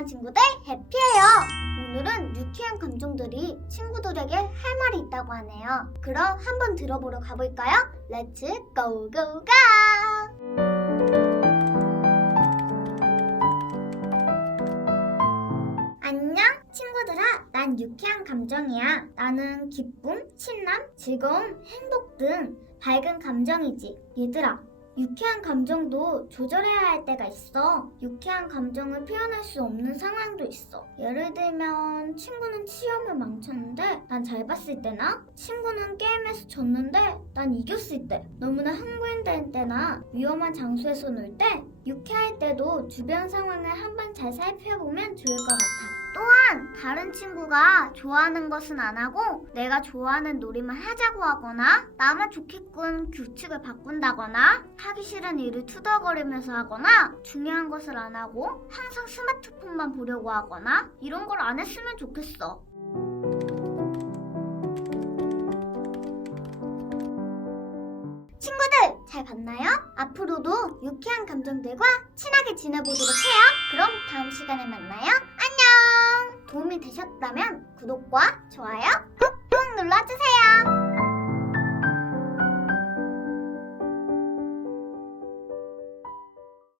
유쾌한 친구들 해피해요. 오늘은 유쾌한 감정들이 친구들에게 할 말이 있다고 하네요. 그럼 한번 들어보러 가볼까요? 렛츠 고고고! 안녕 친구들아 난 유쾌한 감정이야 나는 기쁨, 신남, 즐거움, 행복 등 밝은 감정이지 얘들아 유쾌한 감정도 조절해야 할 때가 있어. 유쾌한 감정을 표현할 수 없는 상황도 있어. 예를 들면 친구는 시험을 망쳤는데 난 잘 봤을 때나 친구는 게임에서 졌는데 난 이겼을 때 너무나 흥분될 때나 위험한 장소에서 놀 때 유쾌할 때도 주변 상황을 한번 잘 살펴보면 좋을 것 같아 다른 친구가 좋아하는 것은 안 하고 내가 좋아하는 놀이만 하자고 하거나 나만 좋겠군 규칙을 바꾼다거나 하기 싫은 일을 투덜거리면서 하거나 중요한 것을 안 하고 항상 스마트폰만 보려고 하거나 이런 걸 안 했으면 좋겠어. 친구들 잘 봤나요? 앞으로도 유쾌한 감정들과 친하게 지내보도록 해요. 그럼 다음 시간에 만나요. 되셨다면 구독과 좋아요 꾹꾹 눌러주세요.